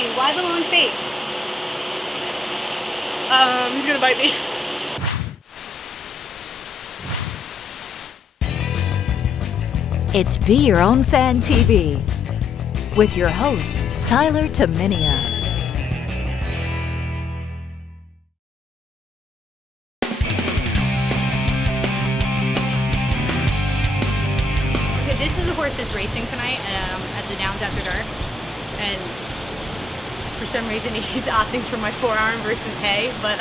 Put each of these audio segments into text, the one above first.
Kentucky. Why the long face? He's gonna bite me. It's Be Your Own Fan TV with your host, Tyler Taminia. Okay, this is a horse that's racing tonight at the Downs after dark, and for some reason he's opting for my forearm versus hay, but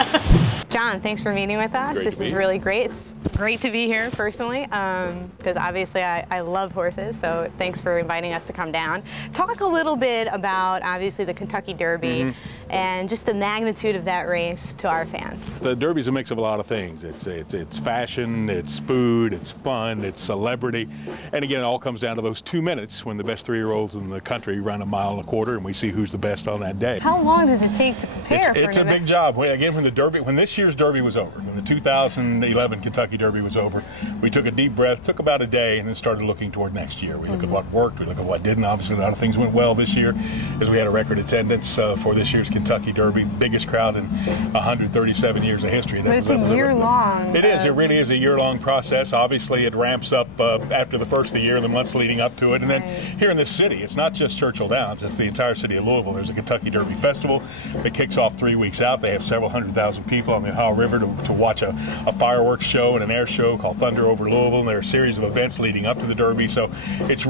John, thanks for meeting with us. This is really great. It's great to be here personally, because obviously I love horses, so thanks for inviting us to come down. Talk a little bit about, obviously, the Kentucky Derby and just the magnitude of that race to our fans. The Derby's a mix of a lot of things. It's fashion, it's food, it's fun, it's celebrity, and again, it all comes down to those 2 minutes when the best 3-year-olds in the country run a mile and a quarter, and we see who's the best on that day. How long does it take to prepare? It's a big job. Again, when this year's Derby was over, when the 2011 Kentucky Derby was over, we took a deep breath, took about a day, and then started looking toward next year. We look at what worked, we look at what didn't. Obviously, a lot of things went well this year, as we had a record attendance for this year's Kentucky Derby, biggest crowd in 137 years of history. But it's a year-long. It is. It really is a year-long process. Obviously, it ramps up after the first of the year, the months leading up to it, and then here in this city, it's not just Churchill Downs, it's the entire city of Louisville. There's a Kentucky Derby Festival that kicks off 3 weeks out. They have several 100,000 people on the Ohio River to watch a fireworks show and an air show called Thunder over Louisville, and there are a series of events leading up to the Derby. So it's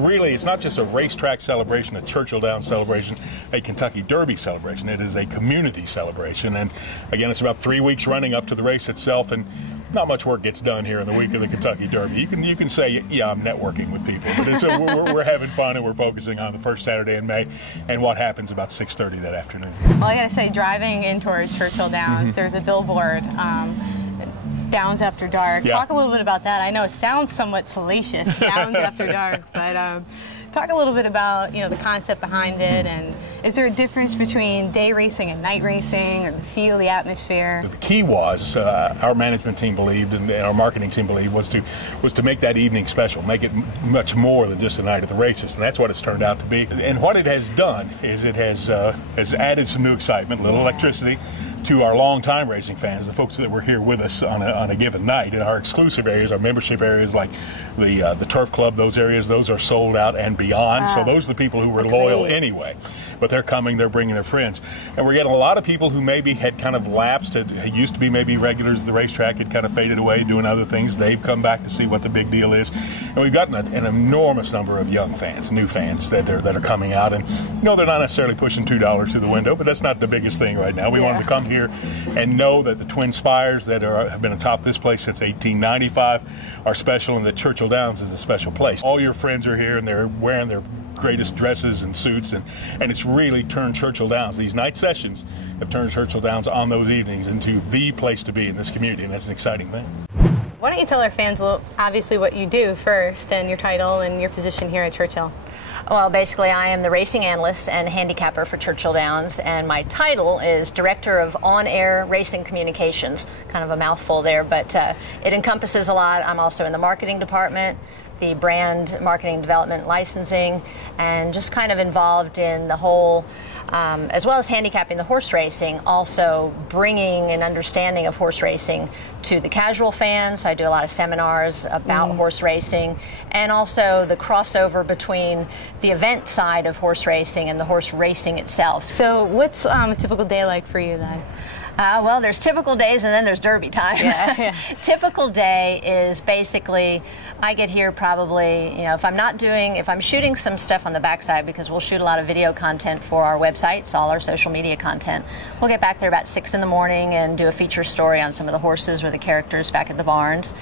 not just a racetrack celebration, a Churchill Downs celebration, a Kentucky Derby celebration. It is a community celebration, and again, it's about 3 weeks running up to the race itself, and not much work gets done here in the week of the Kentucky Derby. You can say, yeah, I'm networking with people, but we're having fun, and we're focusing on the first Saturday in May and what happens about 6:30 that afternoon. Well, I gotta say, driving in towards Churchill Downs, there's a billboard, Downs After Dark. Yeah. Talk a little bit about that. I know it sounds somewhat salacious, Downs After Dark, but talk a little bit about the concept behind it, and is there a difference between day racing and night racing, or the feel, the atmosphere? The key was our management team believed, and our marketing team believed, was to make that evening special, make it much more than just a night at the races, and that's what it's turned out to be. And what it has done is it has added some new excitement, a little electricity, to our long-time racing fans, the folks that were here with us on a given night. In our exclusive areas, our membership areas like the Turf Club, those areas, those are sold out and beyond. So those are the people who were loyal anyway. But they're coming, they're bringing their friends. And we're getting a lot of people who maybe had kind of lapsed, had used to be maybe regulars at the racetrack, had kind of faded away doing other things. They've come back to see what the big deal is. And we've gotten an enormous number of young fans, new fans that are coming out. And they're not necessarily pushing $2 through the window, but that's not the biggest thing right now. We want them to come here and know that the Twin Spires that have been atop this place since 1895 are special, and that Churchill Downs is a special place. All your friends are here, and they're wearing their greatest dresses and suits, and it's really turned Churchill Downs. These night sessions have turned Churchill Downs on those evenings into the place to be in this community, and that's an exciting thing. Why don't you tell our fans, obviously, what you do first, and your title and your position here at Churchill? Well, basically, I am the racing analyst and handicapper for Churchill Downs, and my title is Director of On-Air Racing Communications. Kind of a mouthful there, but it encompasses a lot. I'm also in the marketing department, the brand marketing development licensing, and just kind of involved in the whole, as well as handicapping the horse racing, also bringing an understanding of horse racing to the casual fans. So I do a lot of seminars about horse racing, and also the crossover between the event side of horse racing and the horse racing itself. So what's a typical day like for you then? Well, there's typical days, and then there's Derby time. Typical day is basically, I get here probably, if I'm shooting some stuff on the backside, because we'll shoot a lot of video content for our websites, all our social media content. We'll get back there about 6 in the morning and do a feature story on some of the horses or the characters back at the barns.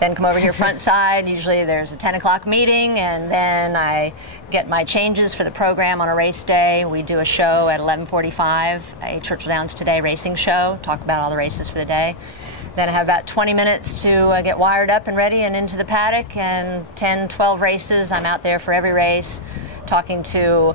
Then come over here front side. Usually there's a 10 o'clock meeting, and then I get my changes for the program on a race day. We do a show at 11:45, a Churchill Downs Today racing show, talk about all the races for the day. Then I have about 20 minutes to get wired up and ready and into the paddock, and 10, 12 races. I'm out there for every race, talking to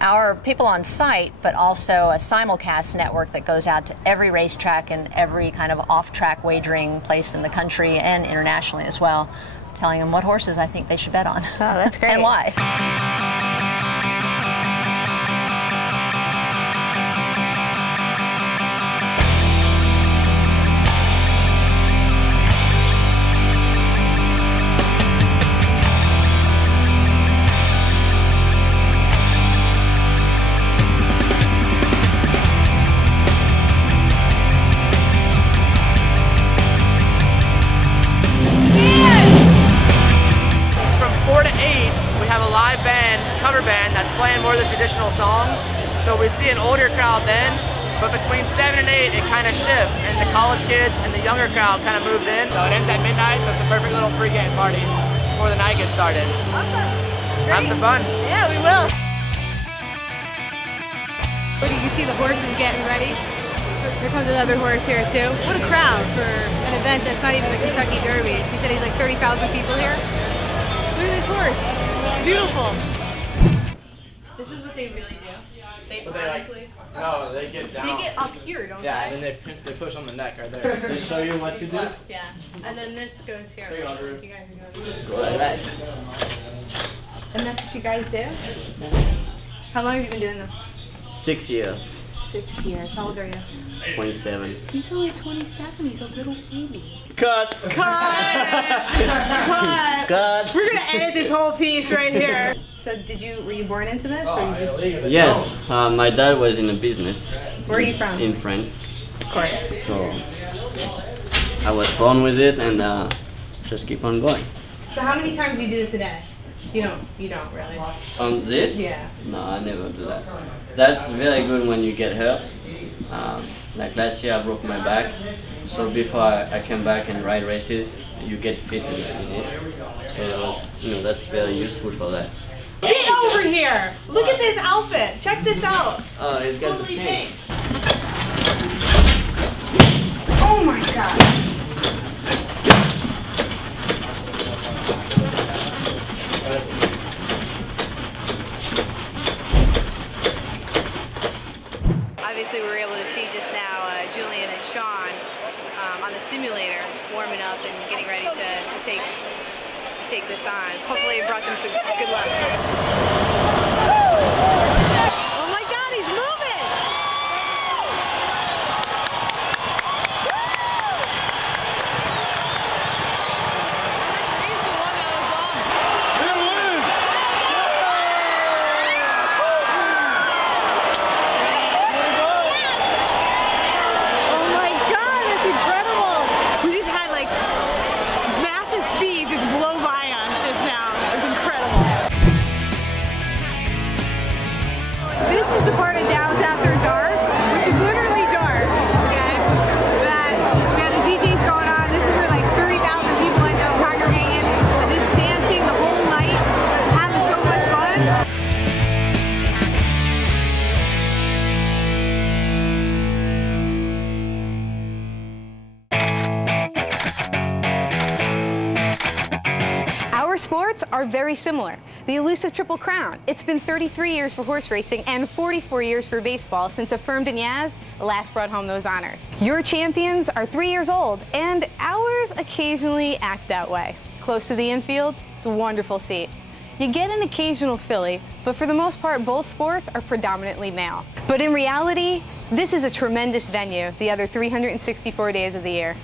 our people on site, but also a simulcast network that goes out to every racetrack and every kind of off-track wagering place in the country and internationally as well, telling them what horses I think they should bet on. Oh, that's great. And why. So we see an older crowd then, but between 7 and 8, it kind of shifts, and the college kids and the younger crowd kind of moves in. So it ends at midnight, so it's a perfect little pre-game party before the night gets started. Awesome. Have some fun. Yeah, we will. You can see the horses getting ready. Here comes another horse here too. What a crowd for an event that's not even the Kentucky Derby. He said he's like 30,000 people here. Look at this horse. Beautiful. This is what they really do. They honestly. No, they get down. They get up here, don't they? Yeah, and then they push on the neck right there. They show you what to do? Yeah. And then this goes here. 300. You guys are going. Go like that. And that's what you guys do? How long have you been doing this? 6 years. 6 years. How old are you? 27. He's only 27. He's a little baby. Cut! Cut! Cut! Cut! We're gonna edit this whole piece right here. So were you born into this, or you just? Yes, my dad was in a business. Where are you from? In France. Of course. So I was born with it and just keep on going. So how many times do you do this a day? You don't really. On this? Yeah. No, I never do that. That's very good when you get hurt. Like last year I broke my back. So before I came back and ride races, you get fit in it. So that was, that's very useful for that. Get over here! Look at this outfit. Check this out. Oh, it's got the Totally paint. pink. Oh my god. Obviously, we were able to see just now Julian and Sean on the simulator warming up and getting ready to take this on. Hopefully, it brought them some good luck. Oh my God, he's moving! Sports are very similar. The elusive Triple Crown. It's been 33 years for horse racing and 44 years for baseball since Affirmed and Yaz last brought home those honors. Your champions are 3 years old, and ours occasionally act that way. Close to the infield, it's a wonderful seat. You get an occasional filly, but for the most part, both sports are predominantly male. But in reality, this is a tremendous venue the other 364 days of the year.